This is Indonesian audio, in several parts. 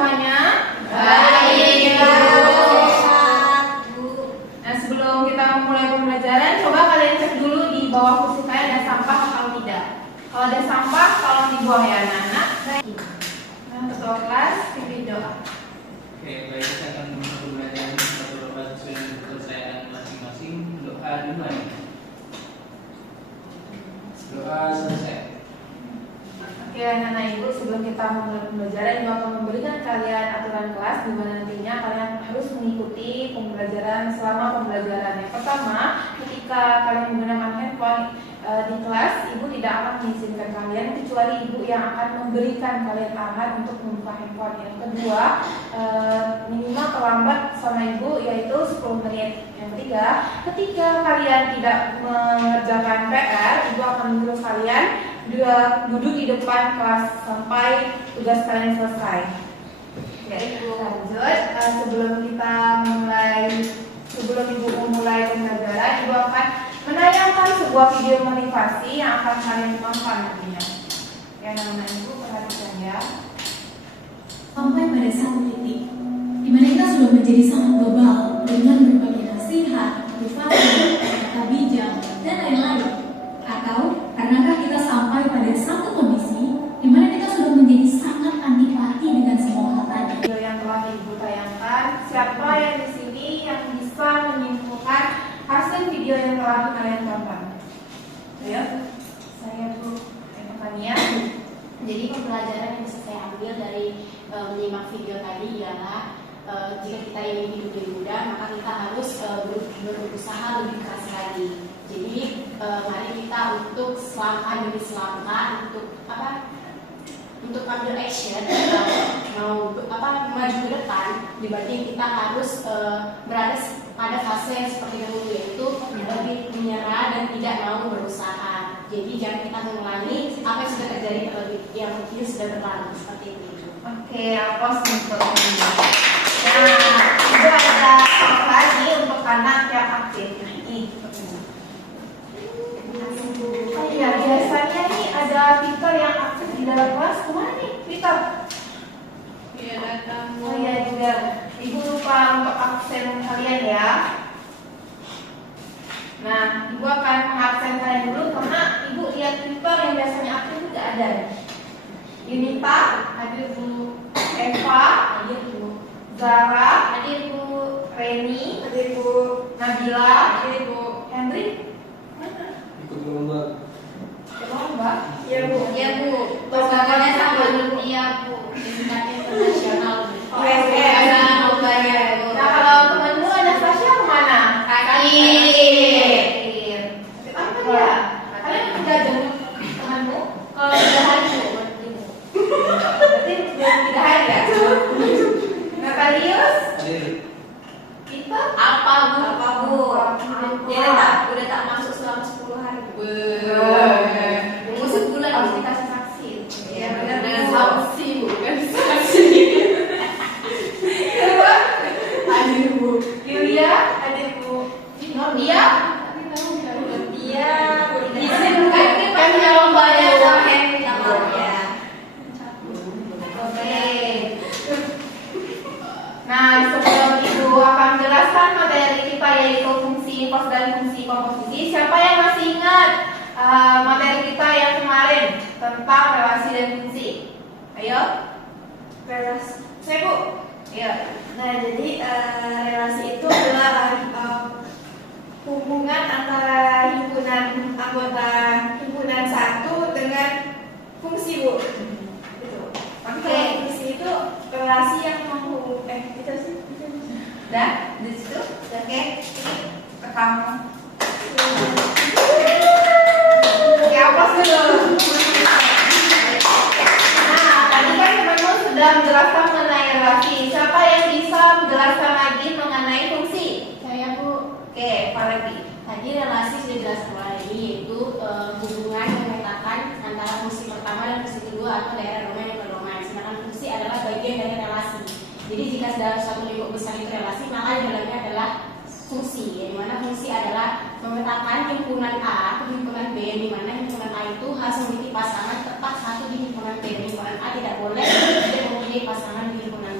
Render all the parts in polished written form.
semuanya? Baik, Bu. Nah, sebelum kita memulai pembelajaran, coba kalian cek dulu di bawah kursi kalian ada sampah atau tidak. Kalau ada sampah, tolong dibuang ya anak-anak. Nah, ketua kelas, pimpin doa. Oke, baik, kita akan memulai pembelajaran satu beberapa sesuai dengan kepercayaan masing-masing. Doa dimulai. Doa selesai. Oke, anak-anak ibu, sebelum kita memulai pembelajaran, ibu akan memberikan kalian aturan kelas di mana nantinya kalian harus mengikuti pembelajaran selama pembelajaran. Yang pertama, ketika kalian menggunakan handphone di kelas, ibu tidak akan mengizinkan kalian kecuali ibu yang akan memberikan kalian arahan untuk membuka handphone. Yang kedua, minimal terlambat sama ibu yaitu 10 menit. Yang ketiga, ketika kalian tidak mengerjakan PR, ibu akan menyuruh kalian duduk di depan kelas sampai tugas kalian selesai. Ya, ibu lanjut. Sebelum ibu memulai pembelajaran, ibu akan menayangkan sebuah video motivasi yang akan kalian tonton nantinya. Ya, anak-anak ibu perhatikan ya. sampai pada satu titik di mana kita sudah menjadi sangat global dengan berbagai nasihat, motivasi, kata bijak, dan lain-lain. Atau karenakah kita sampai pada satu kondisi di mana kita sudah menjadi sangat antipati dengan semua hal tadi. Video yang telah ibu tayangkan, siapa yang di sini yang bisa menyimpulkan hasil video yang telah kalian tonton? Ayo, saya Bu Tania. Jadi pembelajaran yang bisa saya ambil dari menyimak video tadi ialah jika kita ingin hidup lebih mudah, maka kita harus berusaha lebih keras lagi. Jadi mari kita untuk selangkah demi selangkah untuk ambil action, mau maju ke depan, dibanding kita harus berada pada fase yang seperti dahulu, yaitu lebih menyerah dan tidak mau berusaha. Jadi jangan kita mengulangi apa yang sudah terjadi yang mungkin sudah berlalu seperti itu. Oke, aplaus untuk ini. Nah, itu ada apa lagi untuk anak yang aktif. Nah, ini. Oh iya, biasanya nih ada Peter yang aktif di dalam kelas. Kemana nih, Peter? Iya, datang. Oh iya juga. Ibu lupa untuk absen kalian ya. Nah, ibu akan mengabsen kalian dulu karena ibu lihat Peter yang biasanya aktif tidak ada. Yunita, hadir Bu. Eva, hadir Bu. Zara, hadir Bu. Reni, hadir Bu. Nabila, hadir Bu. Hendrik, mana? Ikut lomba. Lomba? Iya Bu. Lombanya sama dulu. Iya Bu. Tingkat internasional. Oh, ada lombanya. Nah, kalau temenmu ada Sasha kemana? Apa dia? Kalian udah jemput temanmu? Kalau udah hari Bu, Berarti belum 3 hari ya? Natalius? Hadir. Peter? apa Bu? Dia Apa? udah tak masuk selama 10 hari. Musuh bulan harus dikasih saksi. Iya benar. dengan saksi Bu, kan saksi. Hadir Bu. Yulia, hadir Bu. Dia? Iya, Izin bukan ini kan yang lombanya sama Henry ya. Oke. Nah, sebelum ibu akan jelaskan materi kita yaitu fungsi pos dan fungsi komposisi. Siapa yang masih ingat materi kita yang kemarin tentang relasi dan fungsi? Ayo. Relasi. Saya Bu. Iya. Nah, jadi relasi itu adalah hubungan antara himpunan anggota himpunan satu dengan fungsi Bu. Gitu. Oke. Fungsi itu relasi yang menghubungkan itu sih. Dan di situ, oke. Rekam. Oke, apa dulu? Nah, tadi kan teman-teman sudah menjelaskan mengenai relasi. Siapa yang bisa menjelaskan lagi mengenai fungsi? Saya Bu. Oke, apa lagi? Tadi relasi sudah jelaskan lagi, yaitu hubungan yang memetakan antara fungsi pertama dan fungsi kedua atau daerah domain dan berdomain. Sedangkan fungsi adalah bagian dari relasi. Jadi jika dalam suatu lingkup besar itu relasi, maka di dalamnya adalah fungsi. Di mana fungsi adalah memetakan himpunan A ke himpunan B, di mana himpunan A itu harus memiliki pasangan tepat satu di himpunan B. Himpunan A tidak boleh mempunyai pasangan di himpunan B.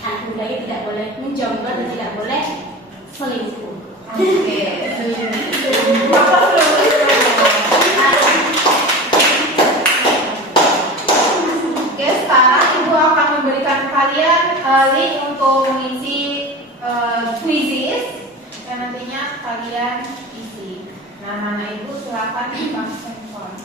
anak muda ini tidak boleh menjomblo dan tidak boleh selingkuh. Oke. Oke, sekarang Ibu akan memberikan kalian link untuk mengisi quizzes yang nantinya kalian isi. Nah, anak Ibu silakan buka handphone.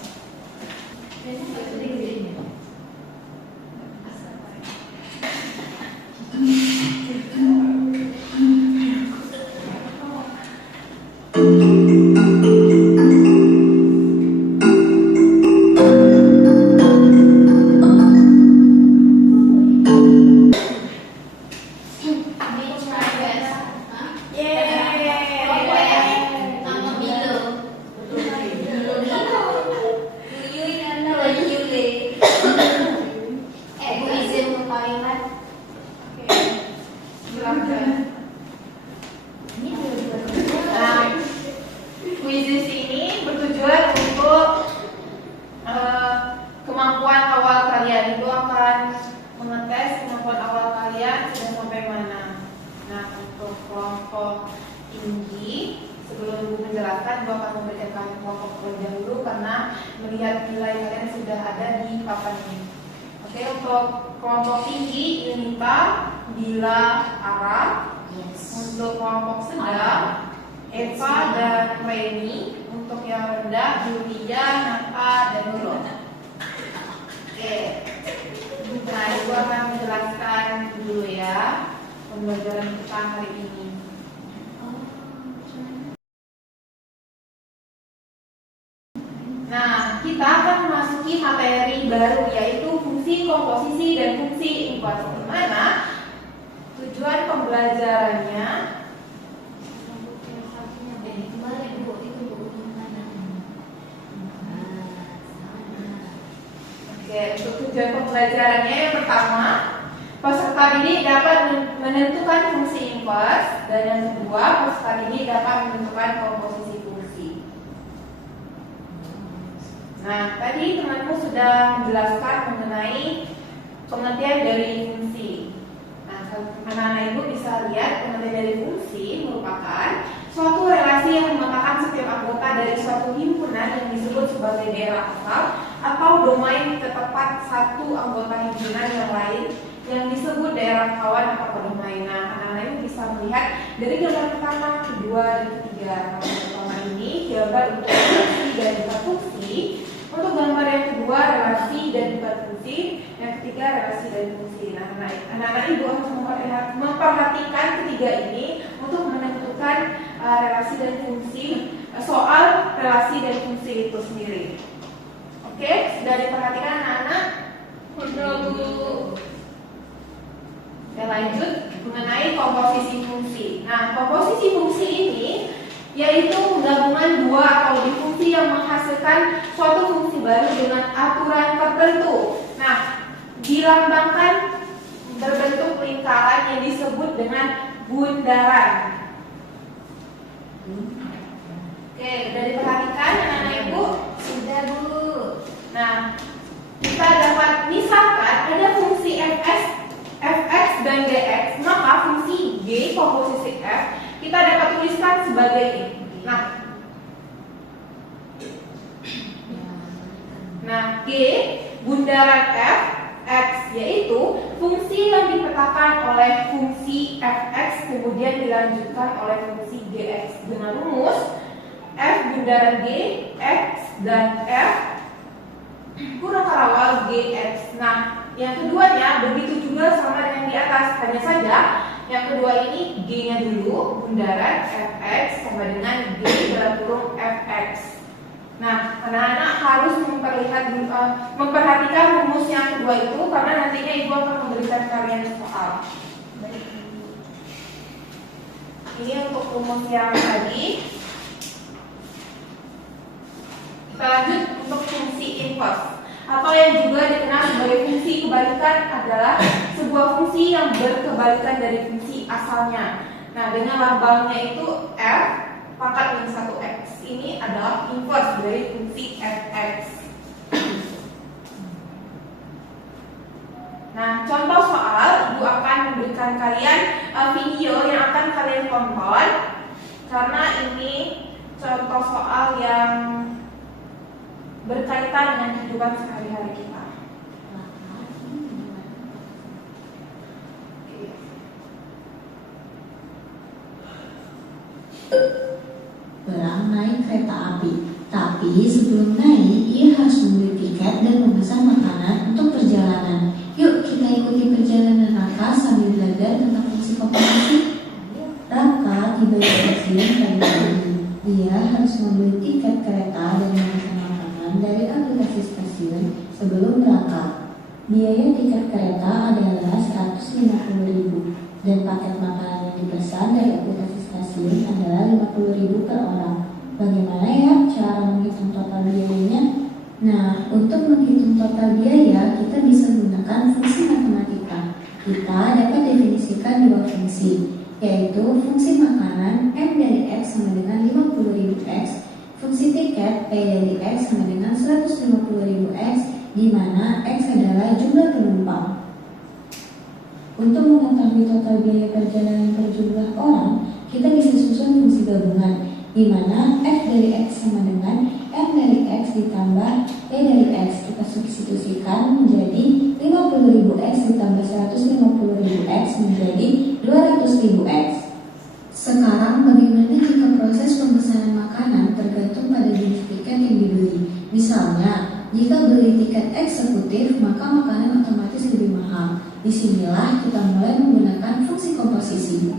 Quizzes ini bertujuan untuk kemampuan awal kalian. Itu akan mengetes kemampuan awal kalian sudah sampai mana. Nah, untuk kelompok tinggi, sebelum Ibu menjelaskan, Ibu akan memberikan kalian kelompok terlebih dahulu karena melihat nilai kalian sudah ada di papan ini. Oke, untuk kelompok tinggi, Yunita, Dila, Ara. Untuk kelompok sedang, Eva dan Reni. Untuk yang rendah, Yulia, Nata, dan Nurul. Oke. Nah, Ibu akan menjelaskan dulu ya pembelajaran kita hari ini. Nah, kita akan memasuki materi baru, yaitu fungsi komposisi dan fungsi inverse. Di mana tujuan pembelajarannya untuk tujuan pembelajarannya yang pertama, peserta didik dapat menentukan fungsi inverse, dan yang kedua, peserta didik dapat menentukan komposisi fungsi. Nah, tadi temanmu sudah menjelaskan mengenai pengertian dari fungsi. Nah, anak-anak Ibu bisa lihat pengertian dari fungsi merupakan suatu relasi yang memetakan setiap anggota dari suatu himpunan yang disebut sebagai daerah asal atau domain ke tempat satu anggota himpunan yang lain yang disebut daerah kawan atau domain. Nah, anak-anak Ibu bisa melihat dari gambar pertama, kedua, dan ketiga. Gambar pertama ini gambar untuk relasi dan bukan fungsi. Untuk gambar yang kedua, relasi dan bukan fungsi. Yang ketiga, relasi dan fungsi. Nah, anak-anak Ibu harus memperhatikan ketiga ini untuk menentukan relasi dan fungsi, soal relasi dan fungsi itu sendiri. Oke, sudah diperhatikan anak-anak? Kita lanjut mengenai komposisi fungsi. Nah, komposisi fungsi ini yaitu gabungan dua atau lebih fungsi yang menghasilkan suatu fungsi baru dengan aturan tertentu. Nah, dilambangkan berbentuk lingkaran yang disebut dengan bundaran. Oke, sudah diperhatikan anak-anak Ibu? Sudah, Bu. Nah, kita dapat misalkan ada fungsi fx dan gx, maka fungsi g komposisi f kita dapat tuliskan sebagai ini. Nah, g bundaran f x yaitu fungsi yang dipetakan oleh fungsi fx kemudian dilanjutkan oleh fungsi gx dengan rumus f bundaran g, x dan f kurang karawal gx. Nah, yang keduanya begitu juga sama dengan di atas, hanya saja yang kedua ini g-nya dulu, bundaran fx sama dengan g dalam kurung fx. Nah, anak-anak harus memperhatikan rumus yang kedua itu karena nantinya Ibu akan memberikan kalian soal. Ini untuk rumus yang tadi. Kita lanjut untuk fungsi inverse atau yang juga dikenal sebagai fungsi kebalikan adalah sebuah fungsi yang berkebalikan dari fungsi asalnya. Nah, dengan lambangnya itu f pangkat min 1x. Ini adalah inverse dari fungsi fx. Nah, contoh soal Ibu akan memberikan memberikan kalian video yang akan kalian tonton, karena ini contoh soal yang berkaitan dengan kehidupan sehari-hari kita. Berang naik kereta api, tapi sebelum naik ia harus membeli tiket dan memesan makanan untuk perjalanan. Yuk kita ikuti perjalanan Raka sambil belajar tentang fungsi komposisi. Raka tiba di stasiun pagi-pagi. Dia harus membeli tiket kereta dan memesan makanan dari aplikasi stasiun sebelum berangkat. Biaya tiket kereta adalah 150.000 dan paket makanan yang dipesan dari aplikasi stasiun adalah 50.000 per orang. Bagaimana ya cara menghitung total biayanya? Nah, untuk menghitung total biaya, kita bisa menggunakan fungsi matematika. Kita dapat definisikan dua fungsi, yaitu fungsi makanan M dari X sama dengan 50.000 X, fungsi tiket P dari X sama dengan 150.000 X, di mana X adalah jumlah penumpang. Untuk mengetahui total biaya perjalanan per jumlah orang, kita bisa susun fungsi gabungan, di mana F dari X sama dengan M dari X ditambah P dari X. Kita substitusikan menjadi 50.000 X ditambah 150.000 X menjadi 200.000 X. Sekarang bagaimana jika proses pemesanan makanan tergantung pada jenis tiket yang dibeli? Misalnya, jika beli tiket eksekutif, maka makanan otomatis lebih mahal. Disinilah kita mulai menggunakan fungsi komposisi.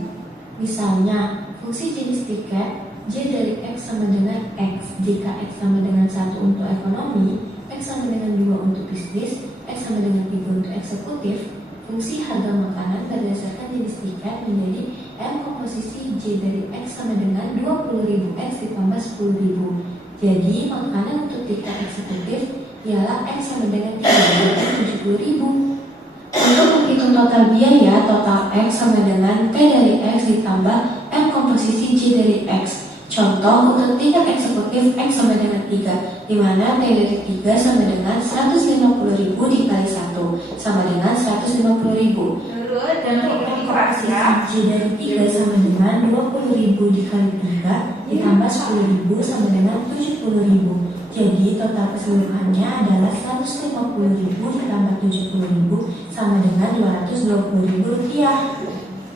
Misalnya, fungsi jenis tiket J dari X sama dengan X. Jika X sama dengan 1 untuk ekonomi, X sama dengan 2 untuk bisnis, X sama dengan 3 untuk eksekutif, fungsi harga makanan berdasarkan jenis tiket menjadi M komposisi J dari X sama dengan 20.000 X ditambah 10.000. Jadi, makanan untuk tiket eksekutif ialah X sama dengan 3.070.000. Untuk menghitung total biaya, total X sama dengan P dari X ditambah M komposisi J dari X. Contoh, untuk tiket eksekutif X sama dengan 3, di mana P dari 3 sama dengan 150.000 dikali 1, sama dengan 150.000. Dan untuk kelas ya, J dari 3 sama dengan 20.000 dikali 3, ditambah 10.000 sama dengan 70.000. Jadi total keseluruhannya adalah 150.000 ditambah 70.000 sama dengan 220.000 rupiah.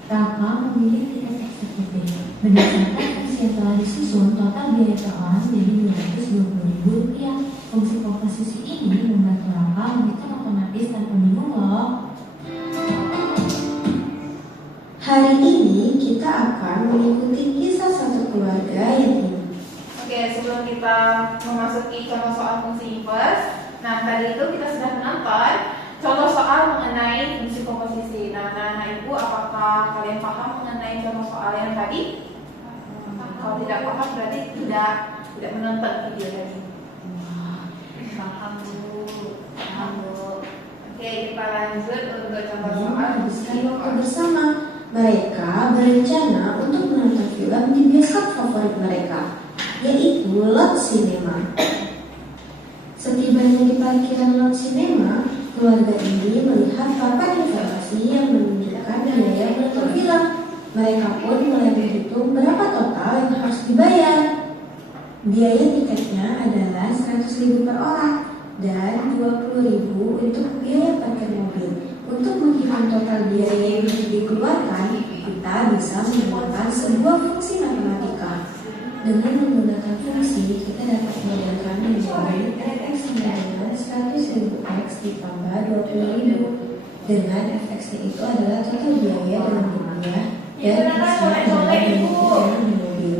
Raka memilih tiket eksekutif. Berdasarkan fungsi yang telah disusun, total biaya per orang menjadi 220.000 rupiah. Fungsi komposisi ini membantu Raka menghitung otomatis tanpa bingung loh. Hari ini kita akan mengikuti kisah satu keluarga yatim. Oke, sebelum kita memasuki contoh soal fungsi inverse, nah tadi itu kita sudah menonton contoh soal mengenai fungsi komposisi. Nah, anak-anak ibu, apakah kalian paham mengenai contoh soal yang tadi? Kalau tidak paham berarti tidak menonton video tadi. Paham Bu. Paham Bu. Oke, kita lanjut untuk contoh soal fungsi Habiskan waktu inverse. bersama. Mereka berencana untuk menonton film di bioskop favorit mereka, yaitu Lot Cinema. Setibanya di parkiran Lot Cinema, keluarga ini melihat papan informasi yang menunjukkan biaya menonton film. Mereka pun mulai menghitung berapa total yang harus dibayar. Biaya tiketnya adalah 100.000 per orang dan 20.000 untuk biaya parkir mobil. Untuk menghitung total biaya yang dikeluarkan, kita bisa menggunakan sebuah fungsi matematika. Dengan menggunakan fungsi, kita dapat menjadikan menjadi fx sama dengan 100.000 x ditambah 20.000. Dengan fx-nya itu adalah total biaya dalam rupiah dan x-nya adalah dalam mobil.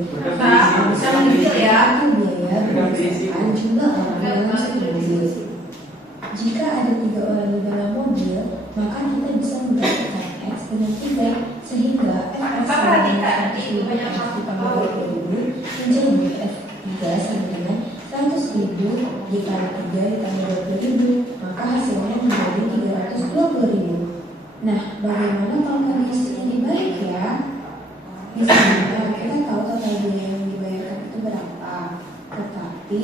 Bisa mengambil ya. Total biaya berdasarkan jumlah orang dalam satu mobil. Jika ada 3 orang di dalam mobil, maka kita bisa menggantikan x dengan 3, sehingga fx sama dengan 100.000 x ditambah 20.000 menjadi f3 sama dengan 100.000 dikali 3 ditambah 20.000, maka hasilnya menjadi 320.000. Nah, bagaimana kalau kondisinya dibalik ya? Misalnya kita tahu total biaya yang dibayarkan itu berapa, tetapi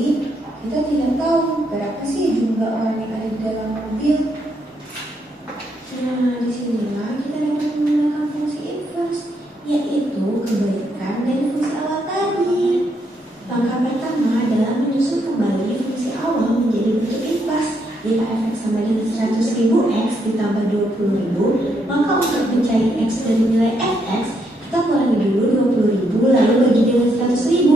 kita tidak tahu berapa sih jumlah orang yang ada di dalam mobil. Nah, disinilah kita dapat menggunakan yaitu kebalikan dari fungsi awal tadi. Langkah pertama adalah menyusun kembali fungsi awal menjadi bentuk invers. Jika fx sama dengan 100.000 x ditambah 20.000, maka untuk mencari x dari nilai fx, kita kurangi dulu 20.000 lalu bagi dengan 100.000.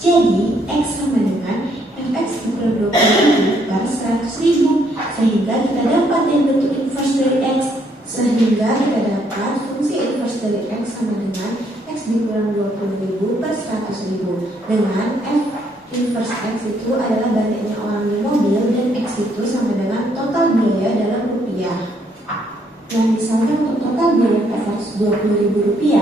Jadi x sama dengan fx dikurang 20.000 per 100.000, sehingga kita dapat yang bentuk invers dari x. Sehingga kita dapat fungsi invers dari x sama dengan x dikurang 20.000 per 100.000, dengan f inverse x itu adalah baliknya orang di mobil dan x itu sama dengan total biaya dalam rupiah. Nah, misalkan untuk total biaya Rp420.000,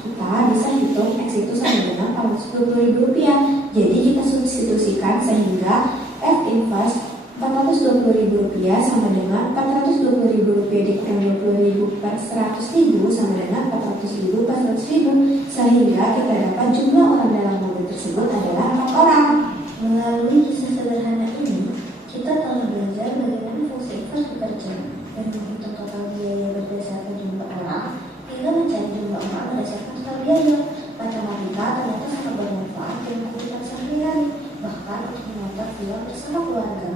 kita bisa hitung x itu sama dengan Rp420.000. Jadi kita substitusikan sehingga f inverse Rp420.000 sama dengan Rp420.000 dikurang 20.000 per 100.000 sama dengan 400.000 per 100.000, sehingga kita dapat jumlah orang dalam mobil tersebut adalah 4 orang. Melalui kisah sederhana ini, kita telah belajar bagaimana fungsi invers bekerja dan menghitung total biaya berdasarkan jumlah orang hingga mencari jumlah orang berdasarkan total biaya. Matematika ternyata sangat bermanfaat dalam kehidupan sehari-hari, bahkan untuk menonton film bersama keluarga.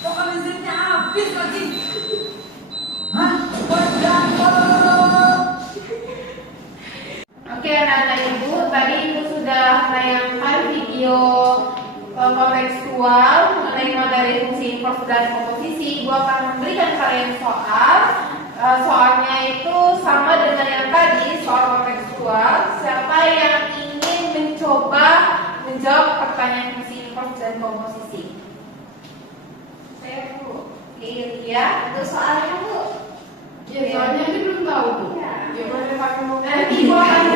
Kok bensinnya habis lagi? Oke anak-anak ibu, tadi ibu sudah menayangkan video kontekstual mengenai materi fungsi invers dan komposisi. Ibu akan memberikan kalian soal. Soalnya itu sama dengan yang tadi, soal kontekstual. Siapa yang ingin mencoba menjawab pertanyaan fungsi invers dan komposisi? Saya Bu. Iya, untuk soalnya Bu. Ya, soalnya ini belum tahu tuh. Ya. Gimana pakai mau? Nanti ibu akan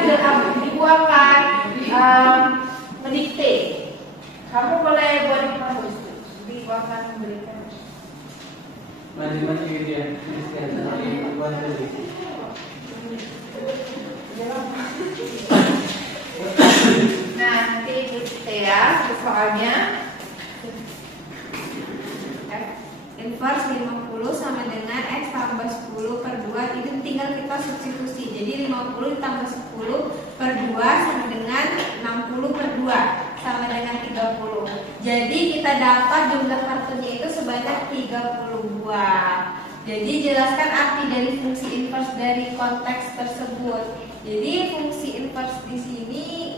mendikte. Kamu boleh buat di kamus. Ibu akan memberikan. Maju dia tuliskan buat tulis. Nah, nanti ibu dikte ya soalnya. Inverse 50 sama dengan x tambah 10 per 2, itu tinggal kita substitusi. Jadi 50 ditambah 10 per 2 sama dengan 60 per 2 sama dengan 30. Jadi kita dapat jumlah kartunya itu sebanyak 30 buah. Jadi jelaskan arti dari fungsi inverse dari konteks tersebut. Jadi fungsi inverse di sini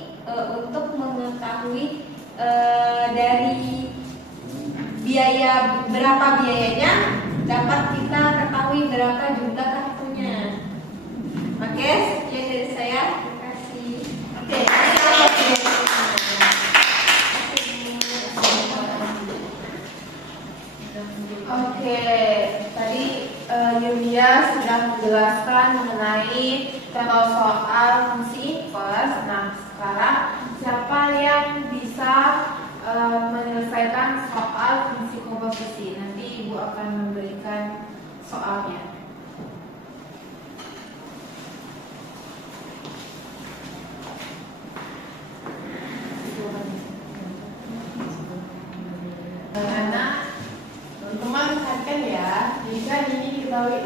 untuk mengetahui dari biaya, berapa biayanya, dapat kita ketahui berapa jumlah kartunya. Oke, sekian dari saya. Terima kasih. Oke, Oke, tadi Yulia sudah menjelaskan mengenai contoh soal fungsi inverse. Nah, sekarang siapa yang bisa menyelesaikan soal fungsi komposisi? Nanti Ibu akan memberikan soalnya. Anak, teman-teman perhatikan ya. Jika ini diketahui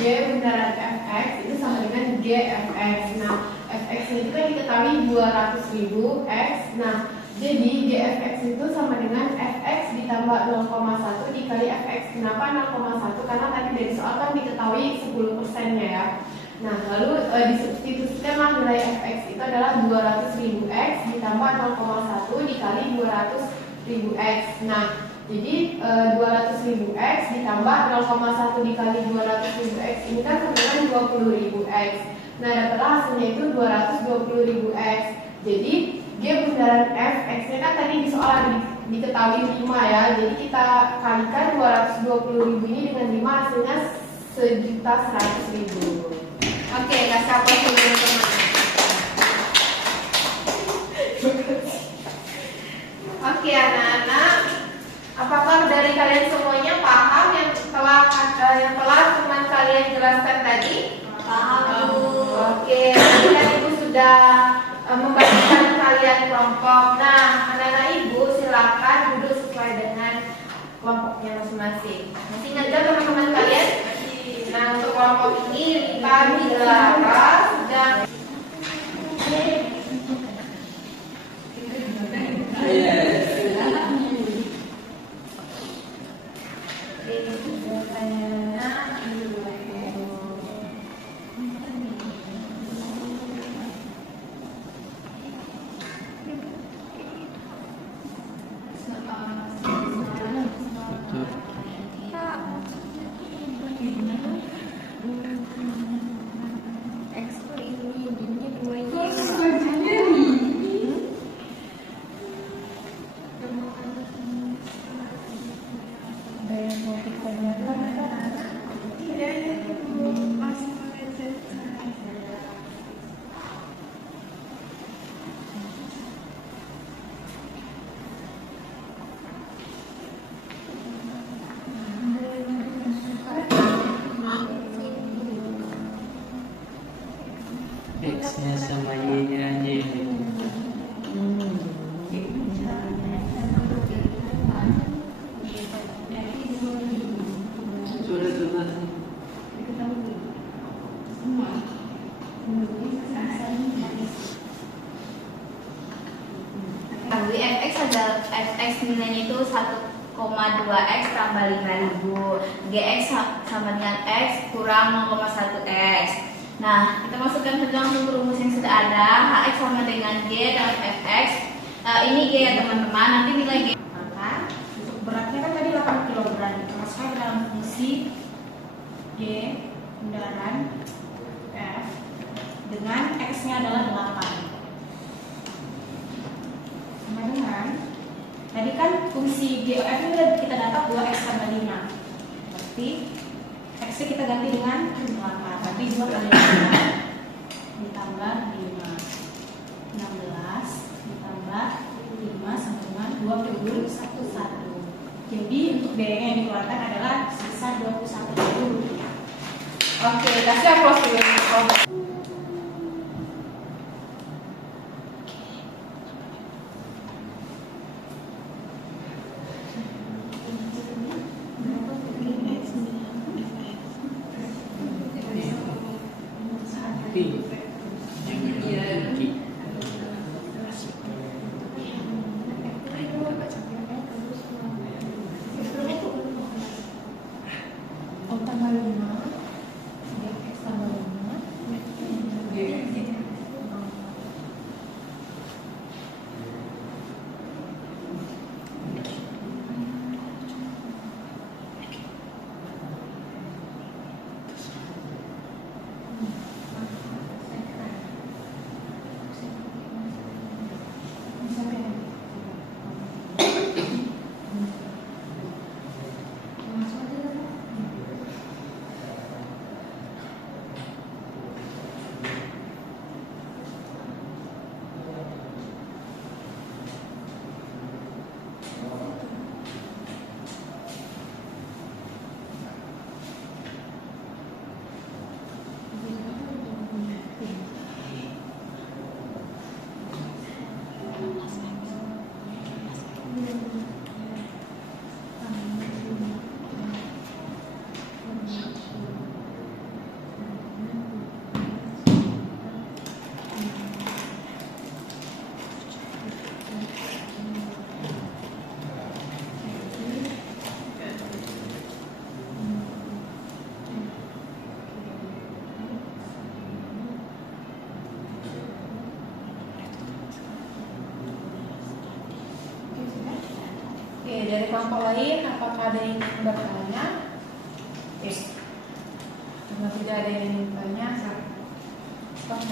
G bundaran fx itu sama dengan gfx. Nah, fx itu kan diketahui 200.000 x. Nah, jadi gfx itu sama dengan fx ditambah 0,1 dikali fx. Kenapa 0,1? Karena tadi dari soal kan diketahui 10%-nya ya. Nah, lalu disubstitusikanlah nilai fx itu adalah 200.000 x ditambah 0,1 dikali 200.000 x. Nah, jadi 200.000 x ditambah 0,1 dikali 200.000 x ini kan sama dengan 20.000 x. Nah, dapatlah hasilnya itu 220.000 x. Jadi G bundaran f x-nya kan tadi di soal ada diketahui 5 ya. Jadi kita kalikan 220.000 ini dengan 5, hasilnya 1.100.000. Oke, kasih apa teman-teman? Oke anak-anak, apakah dari kalian semuanya paham yang telah teman kalian jelaskan tadi? paham. Oke, tadi kan Ibu sudah membagikan kalian kelompok. Nah, anak-anak Ibu silakan duduk sesuai dengan kelompoknya masing-masing. X-nya sama Y-nya aja ini. Sudah. Ketahui fx adalah fx nilainya itu 1,2x tambah 5.000, gx sama dengan x kurang 0,1x. Nah, kita masukkan saja langsung ke rumus yang sudah ada. Hx sama dengan g dalam fx. Ini g ya teman-teman, nanti nilai g. Maka untuk beratnya kan tadi 8 kg, kita masukkan ke dalam fungsi g bundaran f dengan x-nya adalah 8. Sama dengan tadi kan fungsi g of f ini udah kita dapat 2x tambah 5. Berarti x-nya kita ganti dengan 8. Berarti 2 kali 5 ditambah 5, 16 ditambah 5 sama dengan 21. Jadi untuk biaya yang dikeluarkan adalah sisa 21.000 rupiah. Oke, kasih aplaus dulu. Oke, dari kelompok lain, apakah ada yang ingin bertanya? Yes. Kalau tidak ada yang ingin bertanya, stop.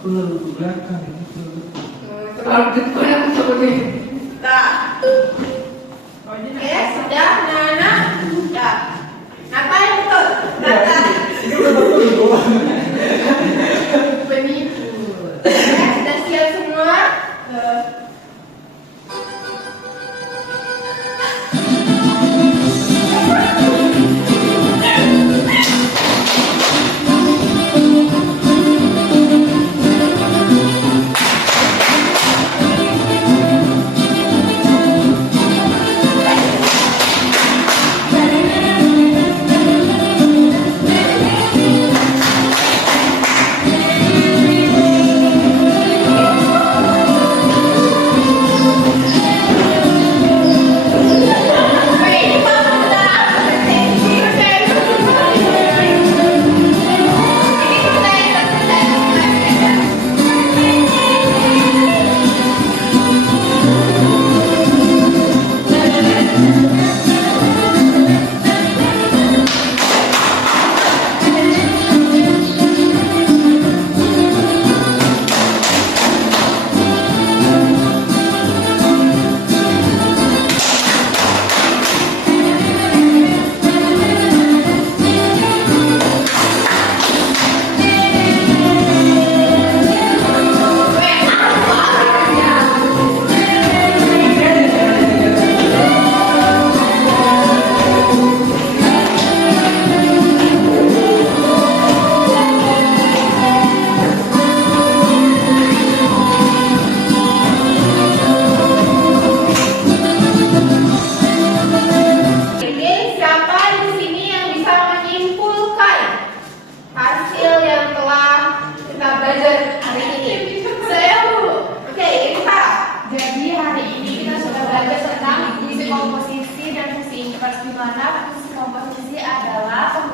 Aku lalu ke belakang. Kalau betul yang seperti tak. Oke, sudah, anak-anak. Sudah. Ngapain betul? Datang. Penipu. Sudah siap semua?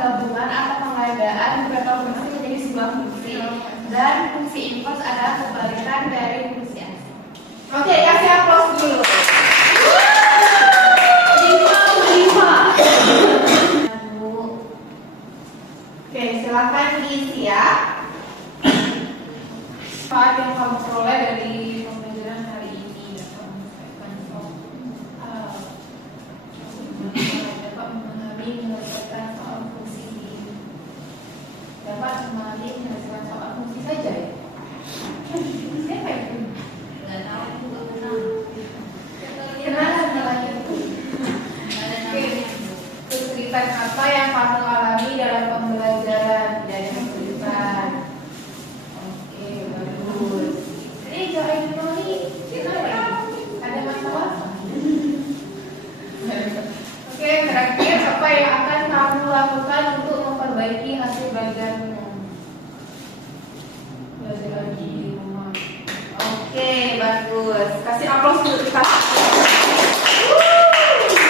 penggabungan atau pengadaan beberapa fungsi menjadi sebuah fungsi. Dan fungsi inverse adalah kebalikan dari fungsi asli. Oke, kasih aplaus dulu. Lima. Oke, silakan diisi ya. Apa yang kamu peroleh dari pembelajaran hari ini? Dapat memahami menyelesaikan soal fungsi. Dapat memahami menyelesaikan soal fungsi saja ya? Siapa itu? Nggak tahu juga kenal. Kenapa lagi? Oke, kesulitan apa yang kamu alami dalam pembelajaran? Jadi kesulitan. Oke, bagus. Ini Joy Noni, ada masalah? Oke, terakhir apa yang akan kamu lakukan untuk memperbaiki hasil belajarmu? Belajar lagi di rumah. Oke, bagus. Kasih aplaus untuk kita.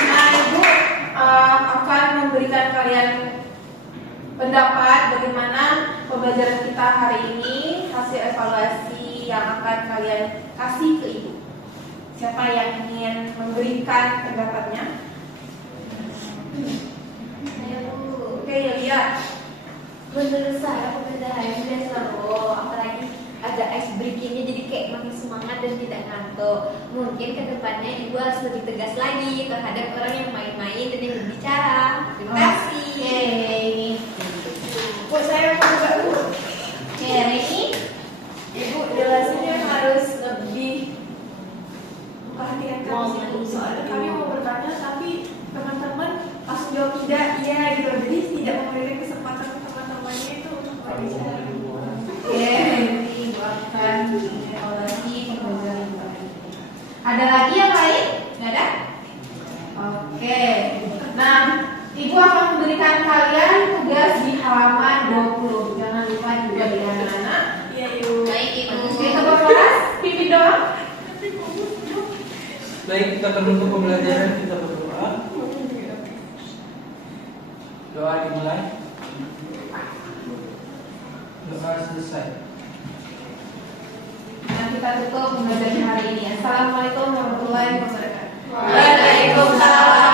Nah, Ibu akan memberikan kalian pendapat bagaimana pembelajaran kita hari ini, hasil evaluasi yang akan kalian kasih ke Ibu. Siapa yang ingin memberikan pendapatnya? Oke, ya lihat. Menurut saya pembelajaran ini seru, apalagi ada ice breakingnya, jadi kayak makin semangat dan tidak ngantuk. Mungkin kedepannya ibu harus lebih tegas lagi terhadap orang yang main-main dan yang berbicara. Terima kasih. Bu, saya mau buka dulu. Oke, Reni. Ibu jelasinnya harus lebih perhatian kami. Soalnya kami mau bertanya tapi teman-teman langsung jawab tidak, iya gitu. Jadi tidak memberikan kesempatan ke teman-temannya itu untuk berbicara. Oke, ini Ibu akan evaluasi pembelajaran Ibu hari ini. Ada lagi yang lain? Nggak ada? Oke. Nah, Ibu akan memberikan kalian tugas di halaman 20. Jangan lupa juga di anak-anak. Iya, Ibu. Baik, Ibu. Kita berkelas, pimpin doang. Baik, kita penutup pembelajaran, kita berdoa. Doa dimulai. Doa selesai. Nah, kita tutup pembelajaran hari ini. Assalamualaikum warahmatullahi wabarakatuh. Waalaikumsalam.